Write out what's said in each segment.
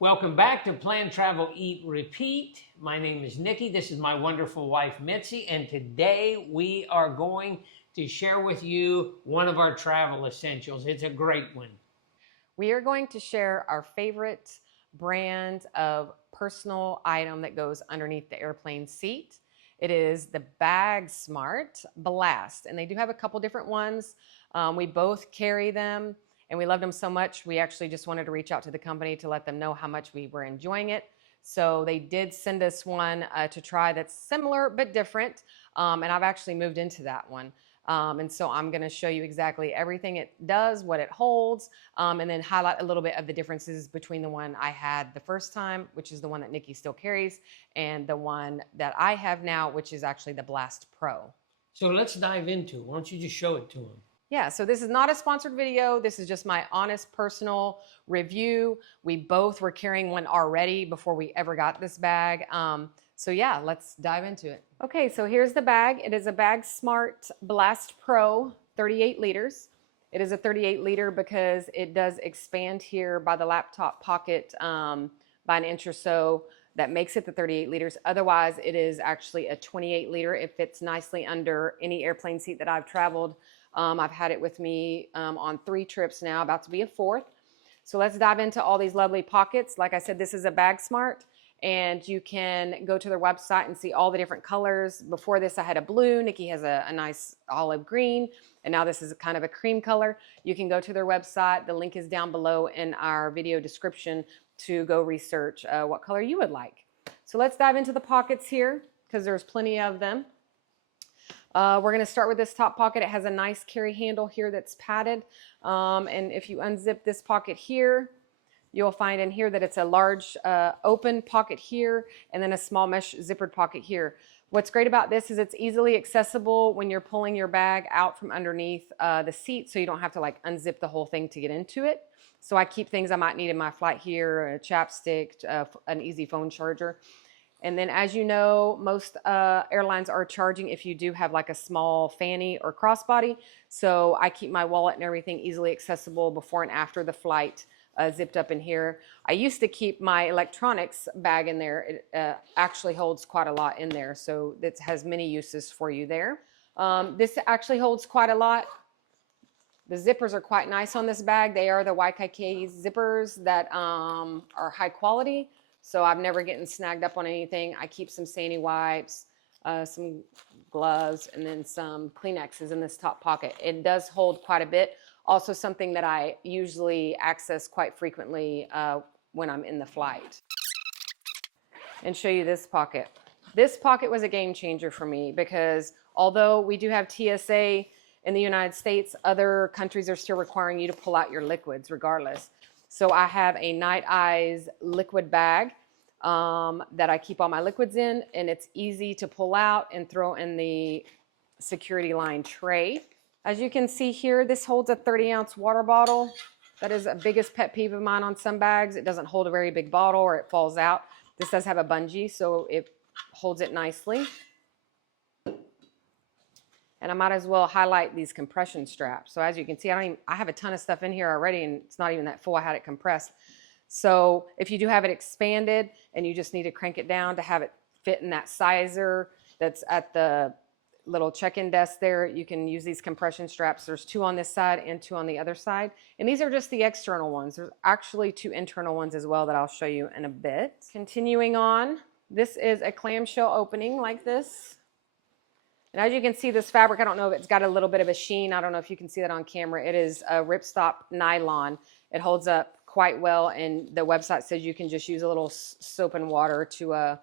Welcome back to Plan, Travel, Eat, Repeat. My name is Nicky. This is my wonderful wife, Mitzi. And today we are going to share with you one of our travel essentials. It's a great one. We are going to share our favorite brand of personal item that goes underneath the airplane seat. It is the BagSmart Blast. And they do have a couple different ones. We both carry them. And we loved them so much, we actually just wanted to reach out to the company to let them know how much we were enjoying it. So they did send us one to try that's similar but different. And I've actually moved into that one. And so I'm going to show you exactly everything it does, what it holds, and then highlight a little bit of the differences between the one I had the first time, which is the one that Nicky still carries, and the one that I have now, which is actually the Blast Pro. So let's dive into it. Why don't you just show it to them? Yeah, so this is not a sponsored video. This is just my honest personal review. We both were carrying one already before we ever got this bag. So yeah, let's dive into it. Okay, so here's the bag. It is a BagSmart Blast Pro, 38 liters. It is a 38 liter because it does expand here by the laptop pocket by an inch or so. That makes it the 38 liters. Otherwise, it is actually a 28 liter. It fits nicely under any airplane seat that I've traveled. I've had it with me on 3 trips now, about to be a 4th. So let's dive into all these lovely pockets. Like I said, this is a BagSmart, and you can go to their website and see all the different colors. Before this, I had a blue. Nicky has a nice olive green, and now this is kind of a cream color. You can go to their website. The link is down below in our video description to go research what color you would like. So let's dive into the pockets here because there's plenty of them. We're going to start with this top pocket. It has a nice carry handle here that's padded. And if you unzip this pocket here, you'll find in here that it's a large open pocket here and then a small mesh zippered pocket here. What's great about this is it's easily accessible when you're pulling your bag out from underneath the seat, so you don't have to like unzip the whole thing to get into it. So I keep things I might need in my flight here, a chapstick, an easy phone charger. And then, as you know, most airlines are charging if you do have like a small fanny or crossbody. So I keep my wallet and everything easily accessible before and after the flight, zipped up in here. I used to keep my electronics bag in there. It actually holds quite a lot in there. So it has many uses for you there. This actually holds quite a lot. The zippers are quite nice on this bag. They are the YKK zippers that are high quality. So I've never gotten snagged up on anything. I keep some Sandy wipes, some gloves, and then some Kleenexes in this top pocket. It does hold quite a bit. Also something that I usually access quite frequently when I'm in the flight. And show you this pocket. This pocket was a game changer for me because although we do have TSA in the United States, other countries are still requiring you to pull out your liquids regardless. So I have a Night Eyes liquid bag that I keep all my liquids in, and it's easy to pull out and throw in the security line tray. As you can see here, this holds a 30-ounce water bottle. That is a biggest pet peeve of mine on some bags. It doesn't hold a very big bottle or it falls out. This does have a bungee, so it holds it nicely. And I might as well highlight these compression straps. So as you can see, I have a ton of stuff in here already, and it's not even that full. I had it compressed. So if you do have it expanded and you just need to crank it down to have it fit in that sizer that's at the little check-in desk there, you can use these compression straps. There's 2 on this side and 2 on the other side. And these are just the external ones. There's actually 2 internal ones as well that I'll show you in a bit. Continuing on, this is a clamshell opening like this. And as you can see, this fabric, I don't know if it's got a little bit of a sheen. I don't know if you can see that on camera. It is a ripstop nylon. It holds up quite well, and the website says you can just use a little soap and water to,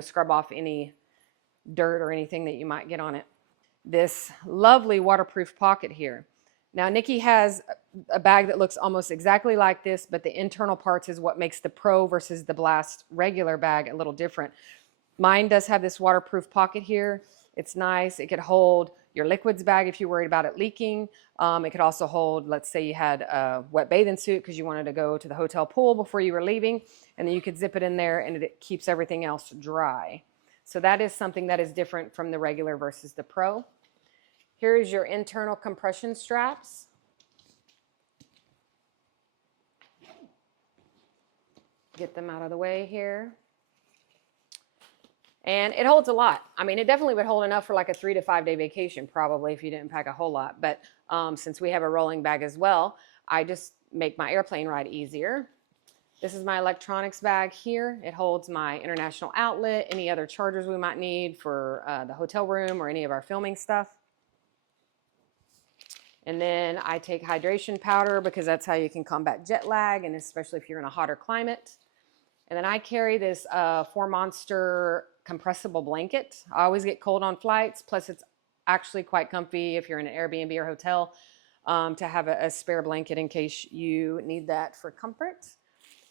scrub off any dirt or anything that you might get on it. This lovely waterproof pocket here. Now, Nicky has a bag that looks almost exactly like this, but the internal parts is what makes the Pro versus the Blast regular bag a little different. Mine does have this waterproof pocket here. It's nice. It could hold your liquids bag if you're worried about it leaking. It could also hold, let's say you had a wet bathing suit because you wanted to go to the hotel pool before you were leaving, and then you could zip it in there and it keeps everything else dry. So that is something that is different from the regular versus the Pro. Here is your internal compression straps. get them out of the way here. And it holds a lot. I mean, it definitely would hold enough for like a 3 to 5 day vacation, probably, if you didn't pack a whole lot. But since we have a rolling bag as well, I just make my airplane ride easier. This is my electronics bag here. It holds my international outlet, any other chargers we might need for the hotel room or any of our filming stuff. And then I take hydration powder because that's how you can combat jet lag, and especially if you're in a hotter climate. And then I carry this 4Monster compressible blanket. I always get cold on flights, plus it's actually quite comfy if you're in an Airbnb or hotel to have a spare blanket in case you need that for comfort.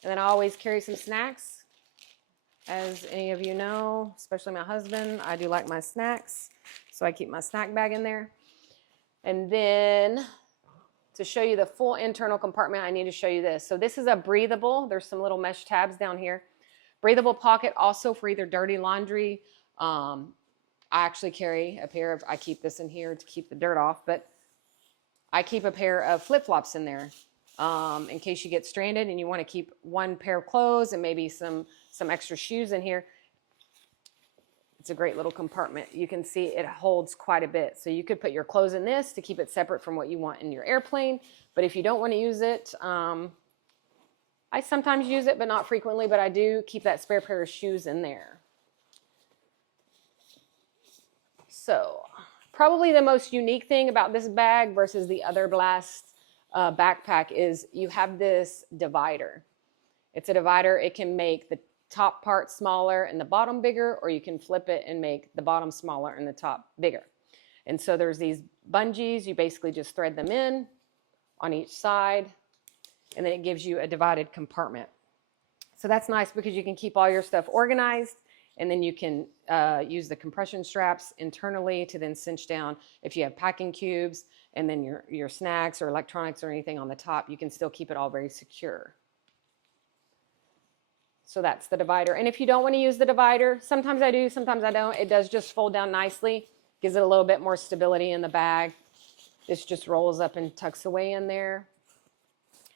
And then I always carry some snacks. As any of you know, especially my husband, I do like my snacks, so I keep my snack bag in there. And then to show you the full internal compartment, I need to show you this. So this is a breathable, there's some little mesh tabs down here. Breathable pocket also for either dirty laundry. I actually carry a pair of, I keep this in here to keep the dirt off, but I keep a pair of flip-flops in there in case you get stranded and you want to keep one pair of clothes and maybe some extra shoes in here. It's a great little compartment. You can see it holds quite a bit. So you could put your clothes in this to keep it separate from what you want in your airplane. But if you don't want to use it, I sometimes use it, but not frequently, but I do keep that spare pair of shoes in there. So probably the most unique thing about this bag versus the other Blast backpack is you have this divider. It's a divider. It can make the top part smaller and the bottom bigger, or you can flip it and make the bottom smaller and the top bigger. And so there's these bungees. You basically just thread them in on each side, and then it gives you a divided compartment. So that's nice because you can keep all your stuff organized, and then you can use the compression straps internally to then cinch down if you have packing cubes, and then your snacks or electronics or anything on the top, you can still keep it all very secure. So that's the divider. And if you don't want to use the divider, sometimes I do, sometimes I don't. It does just fold down nicely, gives it a little bit more stability in the bag. This just rolls up and tucks away in there.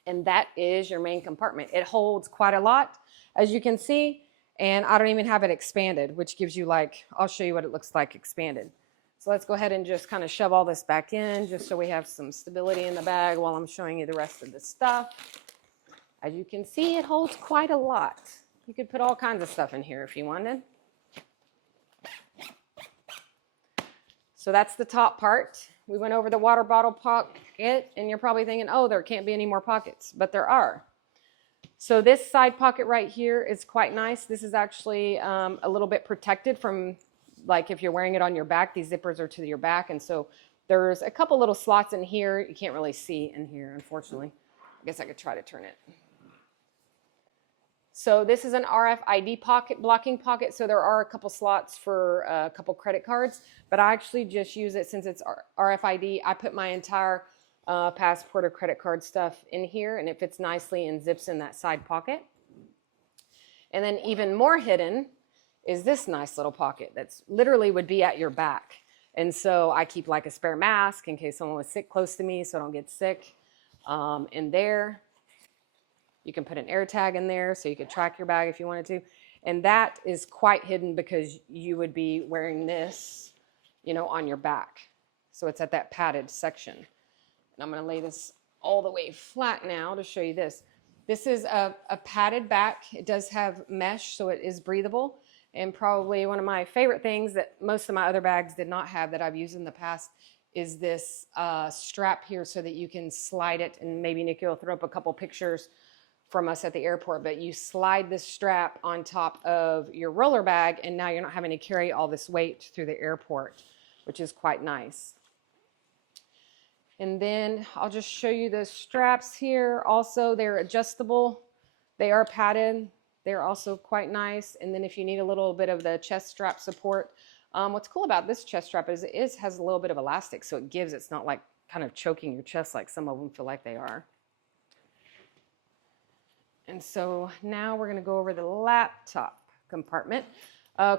And that is your main compartment. It holds quite a lot, as you can see, and I don't even have it expanded, which gives you like, I'll show you what it looks like expanded. So let's go ahead and just kind of shove all this back in just so we have some stability in the bag while I'm showing you the rest of the stuff. As you can see, it holds quite a lot. You could put all kinds of stuff in here if you wanted. So that's the top part. We went over the water bottle pocket, and you're probably thinking, oh, there can't be any more pockets, but there are. So this side pocket right here is quite nice. This is actually a little bit protected from, like if you're wearing it on your back, these zippers are to your back, and so there's a couple little slots in here. You can't really see in here, unfortunately. I guess I could try to turn it. So this is an RFID pocket, blocking pocket. So there are a couple slots for a couple credit cards, but I actually just use it since it's RFID. I put my entire passport or credit card stuff in here, and it fits nicely and zips in that side pocket. And then even more hidden is this nice little pocket that's literally would be at your back. And so I keep like a spare mask in case someone was sick close to me so I don't get sick in there. You can put an air tag in there so you could track your bag if you wanted to. And that is quite hidden because you would be wearing this, you know, on your back. So it's at that padded section. And I'm going to lay this all the way flat now to show you this. This is a padded back. It does have mesh, so it is breathable. And probably one of my favorite things that most of my other bags did not have that I've used in the past is this strap here so that you can slide it. And maybe Nicky will throw up a couple pictures from us at the airport, but you slide this strap on top of your roller bag, and now you're not having to carry all this weight through the airport, which is quite nice. And then I'll just show you the straps here. Also, they're adjustable. They are padded. They're also quite nice. And then if you need a little bit of the chest strap support, what's cool about this chest strap is it has a little bit of elastic, so it gives, it's not like kind of choking your chest like some of them feel like they are. And so now we're going to go over the laptop compartment.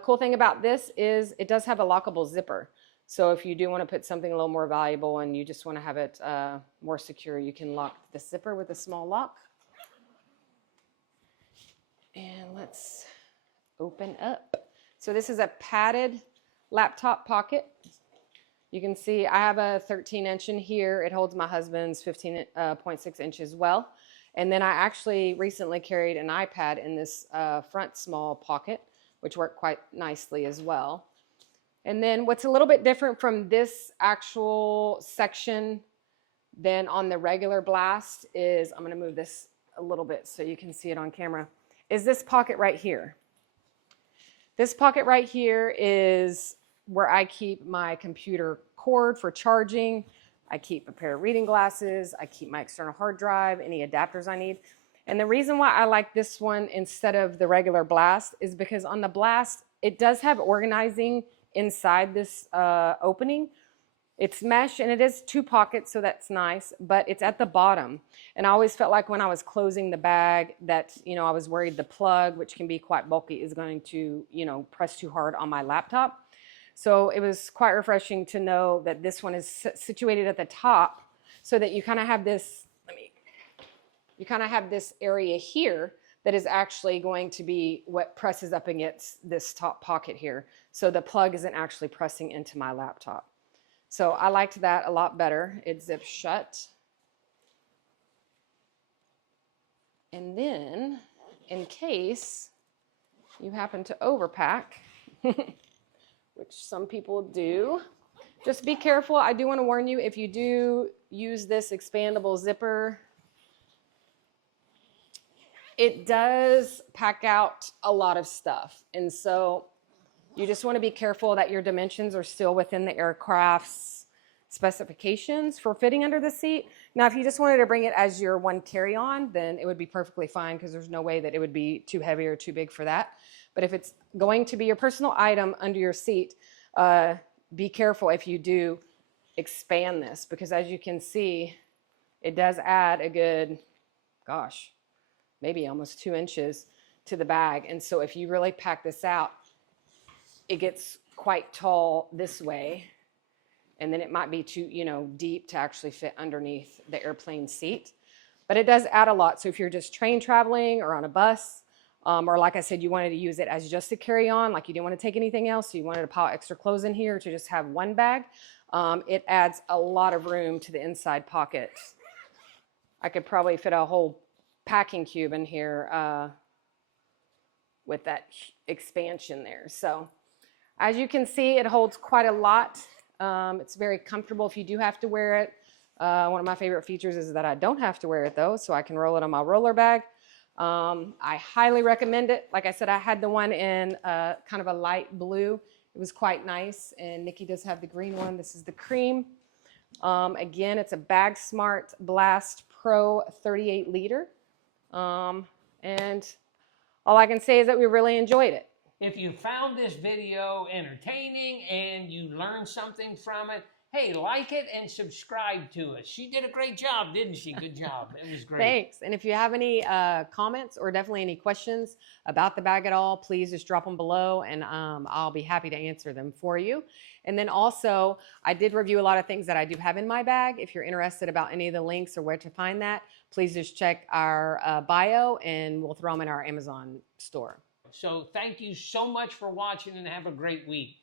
Cool thing about this is it does have a lockable zipper. So if you do want to put something a little more valuable and you just want to have it more secure, you can lock the zipper with a small lock. let's open up. So this is a padded laptop pocket. You can see I have a 13-inch in here. It holds my husband's 15.6 inch as well. And then I actually recently carried an iPad in this front small pocket, which worked quite nicely as well. And then what's a little bit different from this actual section than on the regular Blast is, I'm going to move this a little bit so you can see it on camera, is this pocket right here. This pocket right here is where I keep my computer cord for charging. I keep a pair of reading glasses. I keep my external hard drive, any adapters I need. And the reason why I like this one instead of the regular Blast is because on the Blast, it does have organizing inside this opening. It's mesh and it is 2 pockets, so that's nice, but it's at the bottom. And I always felt like when I was closing the bag that, you know, I was worried the plug, which can be quite bulky, is going to, you know, press too hard on my laptop. So it was quite refreshing to know that this one is situated at the top so that you kind of have this, you kind of have this area here that is actually going to be what presses up against this top pocket here. So the plug isn't actually pressing into my laptop. So I liked that a lot better. It zips shut. And then, in case you happen to overpack, which some people do, just be careful. I do want to warn you, if you do use this expandable zipper, it does pack out a lot of stuff. And so you just want to be careful that your dimensions are still within the aircraft's specifications for fitting under the seat. Now, if you just wanted to bring it as your one carry-on, then it would be perfectly fine because there's no way that it would be too heavy or too big for that. But if it's going to be your personal item under your seat, be careful if you do expand this, because as you can see, it does add a good, gosh, maybe almost 2 inches to the bag. And so if you really pack this out, it gets quite tall this way, and then it might be too, you know, deep to actually fit underneath the airplane seat. But it does add a lot. So if you're just train traveling or on a bus, or like I said, you wanted to use it as just a carry-on, like you didn't want to take anything else, so you wanted to pile extra clothes in here to just have one bag, it adds a lot of room to the inside pocket. I could probably fit a whole packing cube in here with that expansion there. So as you can see, it holds quite a lot. It's very comfortable if you do have to wear it. One of my favorite features is that I don't have to wear it though, so I can roll it on my roller bag. I highly recommend it. Like I said, I had the one in kind of a light blue. It was quite nice, and Nikki does have the green one. This is the cream. Again, it's a BagSmart Blast Pro 38 liter. And all I can say is that we really enjoyed it. If you found this video entertaining and you learned something from it, hey, like it and subscribe to us. She did a great job, didn't she? Good job. It was great. Thanks. And if you have any comments or definitely any questions about the bag at all, please just drop them below, and I'll be happy to answer them for you. And then also, I did review a lot of things that I do have in my bag. If you're interested about any of the links or where to find that, please just check our bio, and we'll throw them in our Amazon store. So thank you so much for watching, and have a great week.